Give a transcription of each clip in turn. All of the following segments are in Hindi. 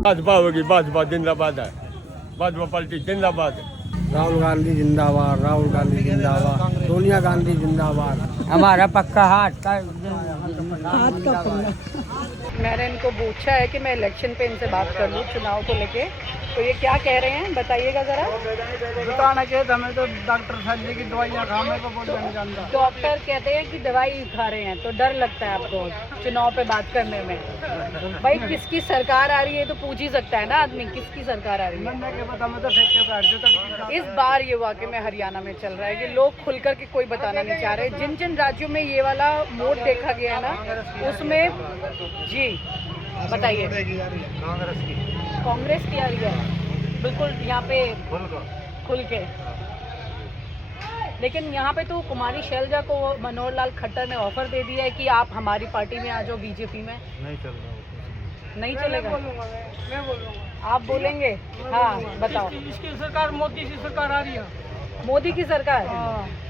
भाजपा होगी, भाजपा जिंदाबाद है, भाजपा पार्टी जिंदाबाद है। राहुल गांधी जिंदाबाद, राहुल गांधी जिंदाबाद, सोनिया गांधी जिंदाबाद। हमारा पक्का हाथ का पल्ला। मैंने इनको पूछा है कि मैं इलेक्शन पे इनसे बात कर लूँ चुनाव को लेके, तो ये क्या कह रहे हैं बताइएगा ज़रा। बताना चाहिए हमें तो डॉक्टर साहब की दवाइयाँ खाने को बोल नहीं जानता। डॉक्टर कहते हैं कि दवाई खा रहे हैं तो डर लगता है आपको चुनाव पे बात करने में। भाई किसकी सरकार आ रही है तो पूछ ही सकता है ना आदमी, किसकी सरकार आ रही है। इस बार ये वाकई में हरियाणा में चल रहा है कि लोग खुल कर के कोई बताना नहीं चाह रहे। जिन जिन राज्यों में ये वाला मोड देखा गया है ना, उसमें जी बताइए कांग्रेस की आ रही है बिल्कुल यहाँ पे खुल के। लेकिन यहाँ पे तो कुमारी शैलजा को मनोहर लाल खट्टर ने ऑफर दे दिया है कि आप हमारी पार्टी में आ जाओ बीजेपी में। नहीं चल रहा, नहीं चलेगा, मैं बोलूँगा। आप बोलेंगे? हाँ बताओ। इसकी सरकार मोदी की सरकार आ रही है। मोदी की सरकार?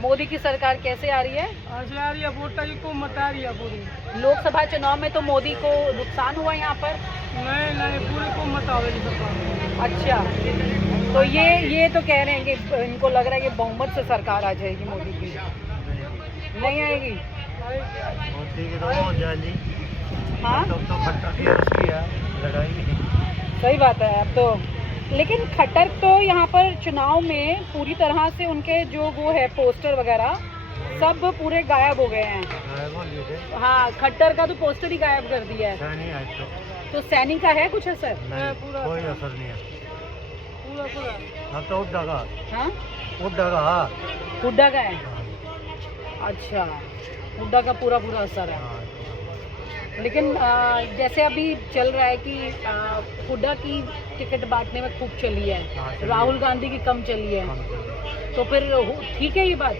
मोदी की सरकार कैसे आ रही है? ऐसे आ रही है, वोट को मत आ रही है पूरी। लोकसभा चुनाव में तो मोदी को नुकसान हुआ यहाँ पर। नहीं पूरी को मत आवेगी सरकार। अच्छा, तो ये तो कह रहे हैं कि इनको लग रहा है कि बहुमत से सरकार आ जाएगी मोदी की। नहीं आएगी? हाँ सही बात है। अब तो लेकिन खट्टर तो यहाँ पर चुनाव में पूरी तरह से उनके जो वो है पोस्टर वगैरह सब पूरे गायब हो गए हैं। हाँ खट्टर का तो पोस्टर ही गायब कर दिया है। तो सैनी का है कुछ असर? कोई असर नहीं है पूरा। तो हुड्डा का। हाँ हुड्डा का है। अच्छा, हुड्डा का पूरा असर है। लेकिन जैसे अभी चल रहा है कि हुड्डा की टिकट बांटने में खूब चली है, राहुल गांधी की कम चली है, तो फिर ठीक है ये बात?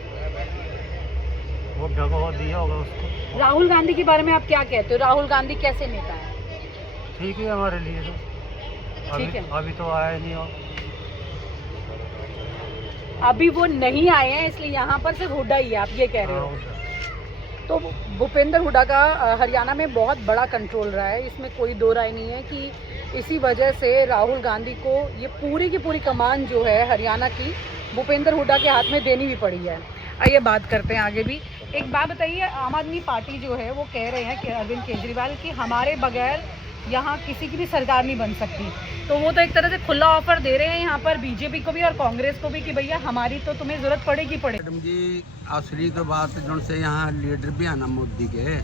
हुड्डा को दिया होगा उसको। राहुल गांधी के बारे में आप क्या कहते हो? राहुल गांधी कैसे नेता है? ठीक है हमारे लिए तो। ठीक है, अभी तो आया नहीं हो। अभी वो नहीं आए हैं इसलिए यहाँ पर सिर्फ हुड्डा ही है, आप ये कह रहे हो? तो भूपेंद्र हुड्डा का हरियाणा में बहुत बड़ा कंट्रोल रहा है, इसमें कोई दो राय नहीं है कि इसी वजह से राहुल गांधी को ये पूरी की पूरी कमान जो है हरियाणा की भूपेंद्र हुड्डा के हाथ में देनी भी पड़ी है। आइए बात करते हैं आगे भी। एक बात बताइए, आम आदमी पार्टी जो है वो कह रहे हैं कि अरविंद केजरीवाल कि हमारे बगैर यहाँ किसी की भी सरकार नहीं बन सकती, तो वो तो एक तरह से खुला ऑफर दे रहे हैं यहाँ पर बीजेपी को भी और कांग्रेस को भी कि भैया हमारी तो तुम्हें जरूरत पड़ेगी। मैडम जी असली तो बात जो से यहाँ लीडर भी आना मोदी के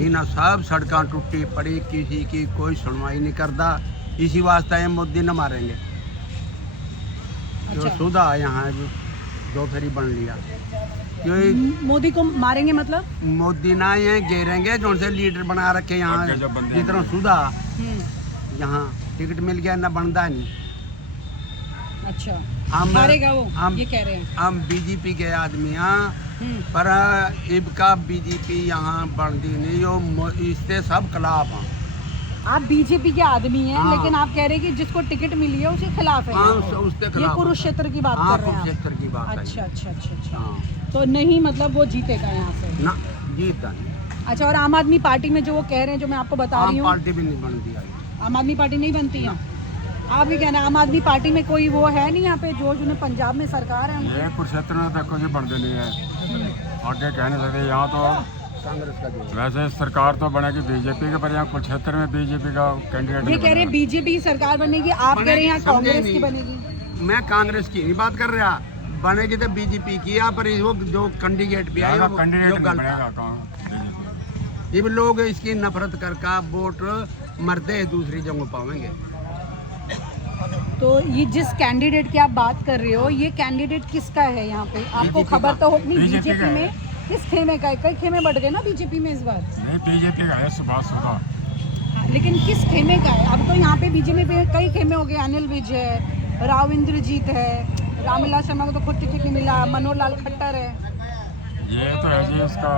इन सब सड़क टूटी पड़ी, किसी की कोई सुनवाई नहीं करता, इसी वास्ते ये मोदी न मारेंगे। जो सुधा यहाँ दो फेरी बन लिया, मोदी को मारेंगे मतलब मोदी ना ये घेरेंगे जो से लीडर बना रखे यहाँ जितना सुधा यहाँ टिकट मिल गया ना बनता नहीं। अच्छा मारेगा वो हम ये कह रहे हैं। हम बीजेपी के आदमी हैं पर इबका बीजेपी यहाँ बनती नहीं, जो इससे सब खिलाफ हैं। आप बीजेपी के आदमी हैं हाँ। लेकिन आप कह रहे हैं कि जिसको टिकट मिली है उसके खिलाफ है। हाँ, उसके खिलाफ। ये कुरुक्षेत्र की बात कर रहे हैं कुरुक्षेत्र की बात। अच्छा। हाँ। तो नहीं मतलब वो जीतेगा यहाँ से ना, जीतता नहीं। अच्छा, और आम आदमी पार्टी में जो वो कह रहे हैं, जो मैं आपको बता रही हूँ, पार्टी भी नहीं बनती है। आम आदमी पार्टी नहीं बनती है। आप भी कहना आम आदमी पार्टी में कोई वो है नहीं यहाँ पे जो जिन्हें पंजाब में सरकार है? ये कुरुक्षेत्र में तक कुछ बढ़ते नहीं है, आगे कह नहीं सकते। यहाँ तो कांग्रेस का जो वैसे सरकार तो बनेगी बीजेपी के, पर यहाँ कुरुक्षेत्र में बीजेपी का कैंडिडेट ये कह रहे हैं बीजेपी सरकार बनेगी, आप कह रहे हैं यहाँ कांग्रेस की बनेगी। मैं कांग्रेस की नहीं बात कर रहा, बनेगी तो बीजेपी की। यहाँ पर वो जो कैंडिडेट भी आए ये लोग इसकी नफरत करके वोट मरते दूसरी जगह पावेंगे। तो ये जिस कैंडिडेट की आप बात कर रहे हो, ये कैंडिडेट किसका है यहाँ पे? आपको खबर तो होगी बीजेपी में किस खेमे का है? कई खेमे बढ़ गए ना बीजेपी में इस बार। नहीं, बीजेपी का है सुभाष सुधा। लेकिन किस खेमे का है? अब तो यहाँ पे बीजेपी में कई खेमे हो गए। अनिल विज है, राव इंद्रजीत है, रामविलास शर्मा को तो खुद टिकट नहीं मिला, मनोहर लाल खट्टर है। ये तो है जी इसका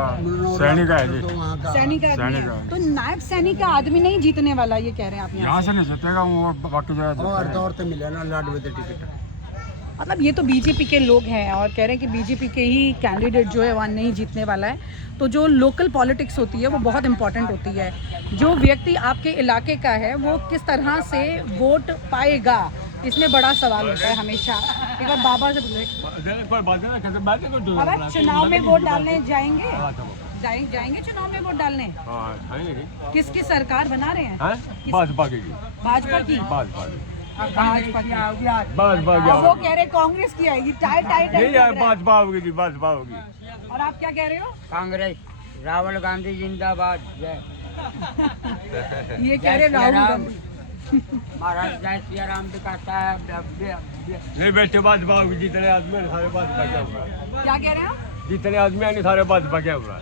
सैनिक है जी, सैनिक आदमी है। तो नायब सैनिक का आदमी नहीं जीतने वाला, ये कह रहे हैं आप? यहाँ से नहीं जीतेगा वो, बाकी और दौर तो मिले ना लाडवे टिकट मतलब ये तो बीजेपी के लोग हैं और कह रहे हैं कि बीजेपी के ही कैंडिडेट जो है वहाँ नहीं जीतने वाला है। तो जो लोकल पॉलिटिक्स होती है वो बहुत इंपॉर्टेंट होती है। जो व्यक्ति आपके इलाके का है वो किस तरह से वोट पाएगा, इसमें बड़ा सवाल होता है हमेशा। एक बार बाबा से बाबा, चुनाव में वोट डालने जाएंगे? जाएंगे चुनाव में वोट डालने? किसकी सरकार बना रहे हैं? भाजपा की। भाजपा की? भाजपा की। वो कह रहे कांग्रेस की आएगी। भाजपा होगी, भाजपा होगी। और आप क्या कह रहे हो? कांग्रेस, राहुल गांधी जिंदाबाद। ये कह रहे राहुल गांधी। महाराज जय सिया राम जी कहता है। नहीं बेटे, भाजपा होगी। जितने आदमी हैं सारे भाजपा क्या हुआ? क्या कह रहे हैं? जितने आदमी हैं सारे भाजपा क्या हुआ?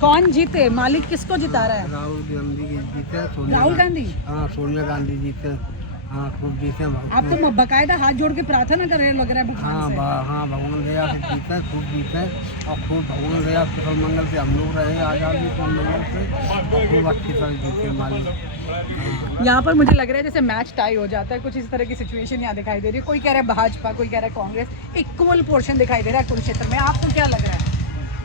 कौन जीते? मालिक किसको जिता रहा है? राहुल गांधी जीते। राहुल गांधी? हाँ, सोनिया गांधी जीते। हाँ, खूब जीते। आप तो बकायदा हाथ जोड़ के प्रार्थना कर रहे हैं, लग रहा है भगवान से। हाँ, भगवान दया से जीते, खूब जीते और खूब भगवान दया कुशल मंगल से हम लोग रहे आज़ादी कुशल मंगल से, खूब अच्छी तरह जीते मालिक। यहाँ पर मुझे लग रहा है जैसे मैच टाई हो जाता है, कुछ इस तरह की सिचुएशन यहाँ दिखाई दे रही है। कोई कह रहा है भाजपा, कोई कह रहा है कांग्रेस। इक्वल पोर्शन दिखाई दे रहा है कुरुक्षेत्र में। आपको क्या लग रहा है?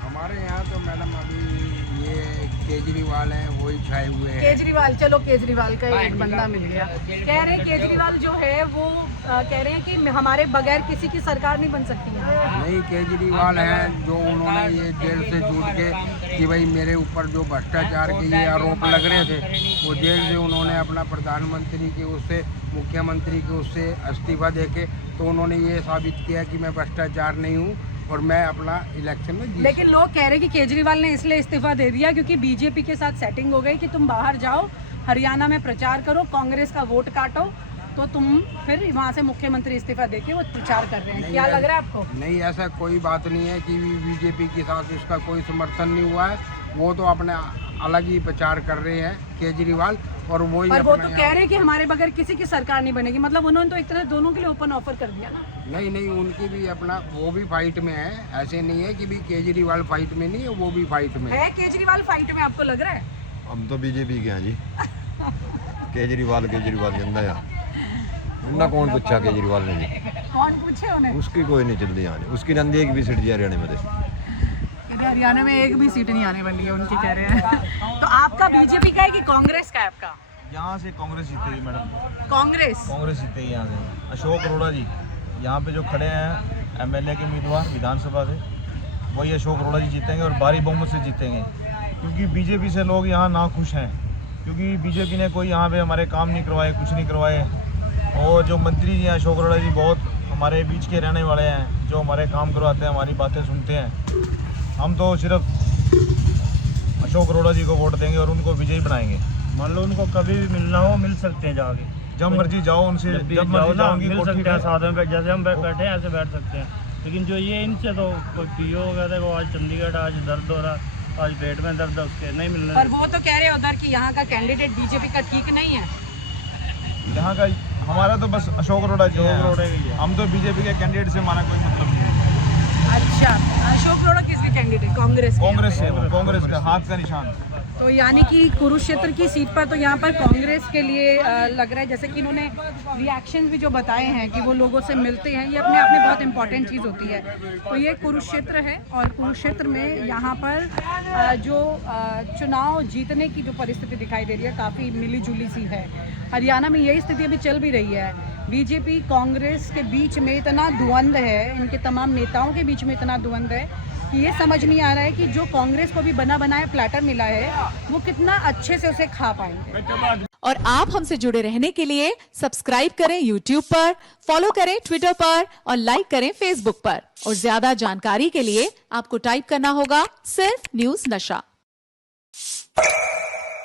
हमारे यहाँ तो मैडम अभी ये केजरीवाल है वही छाए हुए हैं। केजरीवाल, चलो केजरीवाल का एक बंदा मिल गया। कह रहे हैं केजरीवाल जो है वो कह रहे हैं कि हमारे बगैर किसी की सरकार नहीं बन सकती है। नहीं, केजरीवाल है जो उन्होंने ये जेल से छूट के कि भाई मेरे ऊपर जो भ्रष्टाचार के ये आरोप लग रहे थे, वो जेल से उन्होंने अपना प्रधानमंत्री के उससे, मुख्यमंत्री के उससे इस्तीफा देके तो उन्होंने ये साबित किया कि मैं भ्रष्टाचार नहीं हूँ और मैं अपना इलेक्शन में जीत। लेकिन लोग कह रहे हैं कि केजरीवाल ने इसलिए इस्तीफा दे दिया क्योंकि बीजेपी के साथ सेटिंग हो गई कि तुम बाहर जाओ, हरियाणा में प्रचार करो, कांग्रेस का वोट काटो, तो तुम फिर वहाँ से मुख्यमंत्री इस्तीफा देके वो प्रचार कर रहे हैं। क्या लग रहा है आपको? नहीं, ऐसा कोई बात नहीं है कि बीजेपी के साथ उसका कोई समर्थन नहीं हुआ है। वो तो अपने अलग ही प्रचार कर रहे हैं केजरीवाल, और वही पर वो तो कह रहे हैं कि हमारे बगैर किसी की सरकार नहीं बनेगी। मतलब उन्होंने तो एक तरह दोनों के लिए ओपन ऑफर कर दिया ना। नहीं, उनकी भी अपना वो भी फाइट में है। ऐसे नहीं है कि भी केजरीवाल फाइट में नहीं है, वो भी फाइट में है। केजरीवाल फाइट में आपको लग रहा है? हम तो बीजेपी के हैं जी। केजरीवाल जिंदा है। उन्ना कौन पूछा केजरीवाल ने जी? कौन पूछे उन्हें? उसकी कोई नहीं चलती यहाँ। उसकी नंदी एक भी सीट जी हरियाणा में। हरियाणा में एक भी सीट नहीं आने वाली है उनकी, कह रहे हैं। तो आपका बीजेपी का है कि कांग्रेस का है आपका? यहाँ से कांग्रेस जीतेगी मैडम। कांग्रेस जीतेगी यहाँ से। अशोक अरोड़ा जी यहाँ पे जो खड़े हैं एमएलए के उम्मीदवार विधानसभा से, वही अशोक अरोड़ा जी जीतेंगे और भारी बहुमत से जीतेंगे। क्योंकि बीजेपी से लोग यहाँ नाखुश हैं, क्योंकि बीजेपी ने कोई यहाँ पे हमारे काम नहीं करवाए, कुछ नहीं करवाए। और जो मंत्री जी हैं अशोक अरोड़ा जी बहुत हमारे बीच के रहने वाले हैं, जो हमारे काम करवाते हैं, हमारी बातें सुनते हैं। हम तो सिर्फ अशोक अरोड़ा जी को वोट देंगे और उनको विजयी बनाएंगे। मान लो उनको कभी भी मिलना हो मिल सकते हैं, जाके जब मर्जी जाओ उनसे, जब मर्जी जाओ मिल सकते हैं। साथ में जैसे हम बैठे हैं ऐसे बैठ सकते हैं। लेकिन जो ये इनसे तो कोई पीओ हो गया था, वो आज चंडीगढ़, आज दर्द हो रहा, आज पेट में दर्द है, उसके नहीं मिलने। पर वो तो कह रहे हैं उधर कि यहाँ का कैंडिडेट बीजेपी का ठीक नहीं है। यहाँ का हमारा तो बस अशोक अरोड़ा जी है। हम तो बीजेपी के कैंडिडेट से हमारा कोई मतलब नहीं है। अच्छा, अशोक अरोड़ा किसके कैंडिडेट? कांग्रेस का हाथ का निशान। तो यानी कि कुरुक्षेत्र की सीट पर तो यहाँ पर कांग्रेस के लिए लग रहा है, जैसे कि इन्होंने रिएक्शन भी जो बताए हैं कि वो लोगों से मिलते हैं, ये अपने आप में बहुत इंपॉर्टेंट चीज़ होती है। तो ये कुरुक्षेत्र है और कुरुक्षेत्र में यहाँ पर जो चुनाव जीतने की जो परिस्थिति दिखाई दे रही है काफ़ी मिली जुली सी है। हरियाणा में यही स्थिति अभी चल भी रही है। बीजेपी कांग्रेस के बीच में इतना द्वंद्व है, इनके तमाम नेताओं के बीच में इतना द्वंद्व है कि ये समझ नहीं आ रहा है कि जो कांग्रेस को भी बना बनाया प्लेटर मिला है वो कितना अच्छे से उसे खा पाएंगे। और आप हमसे जुड़े रहने के लिए सब्सक्राइब करें YouTube पर, फॉलो करें Twitter पर और लाइक करें Facebook पर। और ज्यादा जानकारी के लिए आपको टाइप करना होगा सिर्फ न्यूज़ नशा।